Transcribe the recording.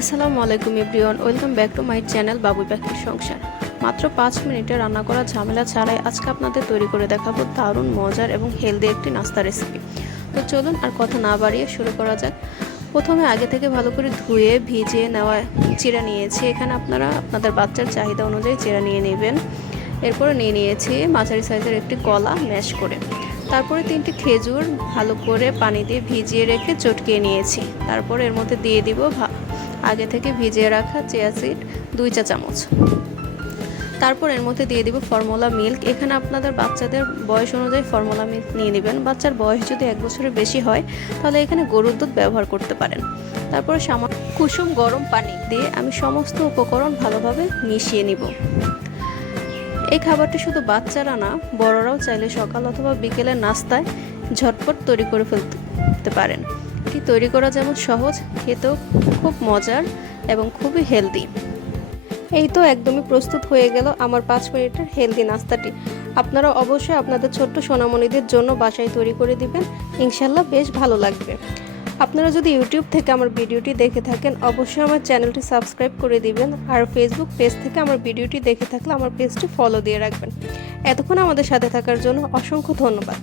আসসালামু আলাইকুম everyone, welcome back to my channel বাবুই পাখির সংসার। মাত্র 5 মিনিটে রান্না করা ঝামেলা ছাড়াই আজকে আপনাদের তৈরি করে দেখাবো দারুণ মজার এবং হেলদি একটি নাস্তা রেসিপি। তো চলুন আর কথা না বাড়িয়ে শুরু করা যাক। প্রথমে আগে থেকে ভালো করে ধুয়ে ভিজিয়ে নেওয়া চিড়া নিয়েছি। এখানে আপনারা আপনাদের বাচ্চার চাহিদা অনুযায়ী চিড়া নিয়ে নেবেন। এরপরে নিয়ে নিয়েছি মাঝারি সাইজের একটি কলা ম্যাশ করে। তারপরে 3টি খেজুর ভালো করে পানি দিয়ে ভিজিয়ে রেখে চটকিয়ে নিয়েছি। তারপর এর মধ্যে দিয়ে দিব আগে থেকে ভিজিয়ে রাখা চিয়া সিড 2 চা চামচ। তারপর এর মধ্যে দিয়ে দিব ফর্মুলা মিল্ক। এখানে আপনাদের বাচ্চাদের বয়স অনুযায়ী ফর্মুলা মিল্ক নিয়ে নেবেন। বাচ্চার বয়স যদি 1 বছরের বেশি হয় তাহলে এখানে গরুর দুধ ব্যবহার করতে পারেন। তারপরে সামান্য কুসুম গরম পানি দিয়ে আমি সমস্ত উপকরণ ভালোভাবে মিশিয়ে নিব। এই খাবারটি শুধু বাচ্চারা না, বড়রাও চাইলে সকাল অথবা বিকেলের নাস্তায় ঝটপট তৈরি করে ফেলতে পারেন। এটি তৈরি করা যেমন সহজ, খেতেও খুব মজার এবং খুবই হেলদি। এই তো একদমই প্রস্তুত হয়ে গেল আমার 5 মিনিটের হেলদি নাস্তাটি। আপনারা অবশ্যই আপনাদের ছোট্ট সোনামণিদের জন্য বাসায় তৈরি করে দিবেন, ইনশাল্লাহ বেশ ভালো লাগবে। আপনারা যদি ইউটিউব থেকে আমার ভিডিওটি দেখে থাকেন অবশ্যই আমার চ্যানেলটি সাবস্ক্রাইব করে দিবেন, আর ফেসবুক পেজ থেকে আমার ভিডিওটি দেখে থাকলে আমার পেজটি ফলো দিয়ে রাখবেন। এতক্ষণ আমাদের সাথে থাকার জন্য অসংখ্য ধন্যবাদ।